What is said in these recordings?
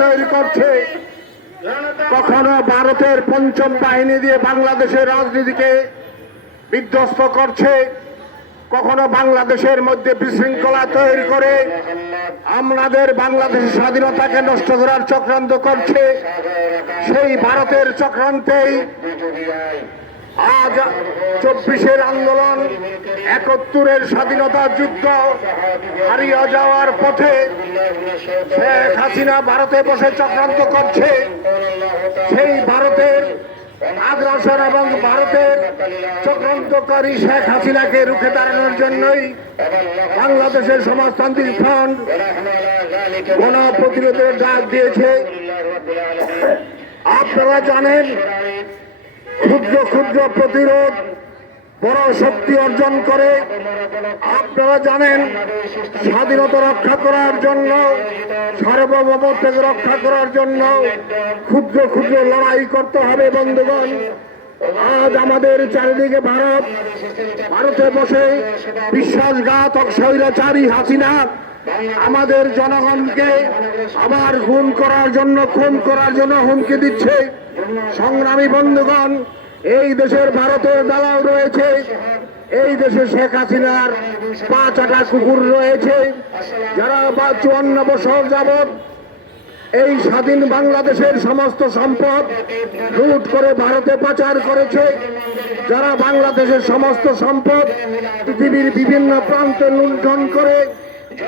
তৈরি করছে, কখনো ভারতের পঞ্চম বাহিনী দিয়ে বাংলাদেশের রাজনীতিকে বিধ্বস্ত করছে, কখনো বাংলাদেশের মধ্যে বিশৃঙ্খলা তৈরি করে আমাদের বাংলাদেশের স্বাধীনতাকে নষ্ট করার চক্রান্ত করছে। সেই ভারতের চক্রান্তেই আজ 24-এর আন্দোলন, 71-এর স্বাধীনতা যুদ্ধ হারিয়ে যাওয়ার পথে শেখ হাসিনা ভারতে বসে চক্রান্ত করছে। সেই ভারতের আগ্রাসন এবং ভারতের চক্রান্তকারী শেখ হাসিনাকে রুখে দাঁড়ানোর জন্যই বাংলাদেশের সমাজতান্ত্রিক ফ্রন্ট গণপ্রতিরোধের ডাক দিয়েছে। আপনারা জানেন, ক্ষুদ্র ক্ষুদ্র প্রতিরোধ বড় শক্তি অর্জন করে। আপনারা জানেন, স্বাধীনতা রক্ষা করার জন্য, সার্বভৌমত্বকে রক্ষা করার জন্য ক্ষুদ্র ক্ষুদ্র লড়াই করতে হবে। বন্ধুগণ, আজ আমাদের চারিদিকে ভারতে বসে বিশ্বাসঘাতক স্বৈরাচারী হাসিনা আমাদের জনগণকে আবার খুন করার জন্য হুমকি দিচ্ছে। সংগ্রামী বন্ধুগণ, এই দেশের ভারতের দালাল রয়েছে, এই দেশে শেখ হাসিনার 5 কুকুর রয়েছে, যারা 54 বছর যাবৎ এই স্বাধীন বাংলাদেশের সমস্ত সম্পদ লুট করে ভারতে পাচার করেছে, যারা বাংলাদেশের সমস্ত সম্পদ পৃথিবীর বিভিন্ন প্রান্তে লুণ্ঠন করে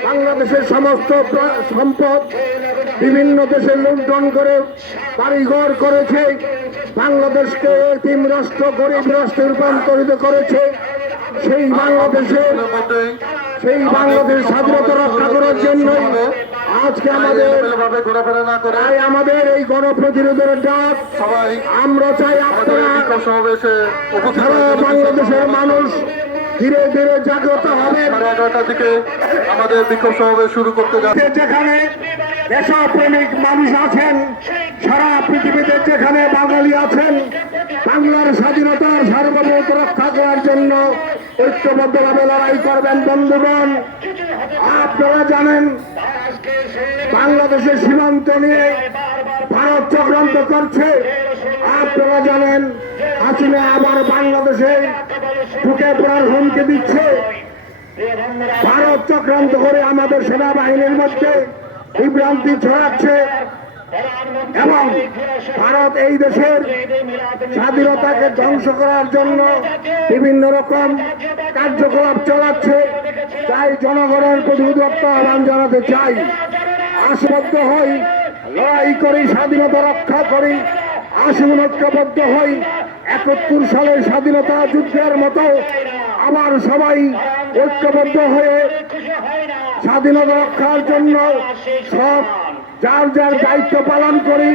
বাংলাদেশের সমস্ত সম্পদ বিভিন্ন দেশে লুণ্ঠন করে বাড়িঘর করেছে, বাংলাদেশকে এতিম রাষ্ট্র, গরিব রাষ্ট্রে রূপান্তরিত করেছে। সেই বাংলাদেশ স্বাধীনতা রক্ষা করার জন্য আজকে আমাদের এই গণপ্রতিরোধের ডাক। আমরা চাই আপনারা সারা বাংলাদেশের মানুষ ধীরে ধীরে জাগ্রত হবে। 11:30 থেকে আমাদের বিক্ষোভ সমাবেশ শুরু করতে যাচ্ছে। যেখানে দেশপ্রেমিক মানুষ আছেন, সারা পৃথিবীতে যেখানে বাঙালি আছেন, বাংলার স্বাধীনতার সার্বভৌমত্ব রক্ষা করার জন্য ঐক্যবদ্ধভাবে লড়াই করবেন। বন্ধুগণ, আপনারা জানেন, বাংলাদেশের সীমান্ত নিয়ে ভারত চক্রান্ত করছে। আপনারা জানেন, হাসিনা আবার বাংলাদেশে ঢুকে পড়ার হুমকি দিচ্ছে। ভারত চক্রান্ত করে আমাদের সেনাবাহিনীর মধ্যে বিভ্রান্তি ছড়াচ্ছে এবং ভারত এই দেশের স্বাধীনতাকে ধ্বংস করার জন্য বিভিন্ন রকম কার্যকলাপ চালাচ্ছে। তাই জনগণের প্রতি উদাত্ত আহ্বান জানাতে চাই, আশবদ্ধ হই, লড়াই করি, স্বাধীনতা রক্ষা করি, আসুন ঐক্যবদ্ধ হই। 71 সালের স্বাধীনতা যুদ্ধের মতো আবার সবাই ঐক্যবদ্ধ হয়ে স্বাধীনতা রক্ষার জন্য সব যার যার দায়িত্ব পালন করি।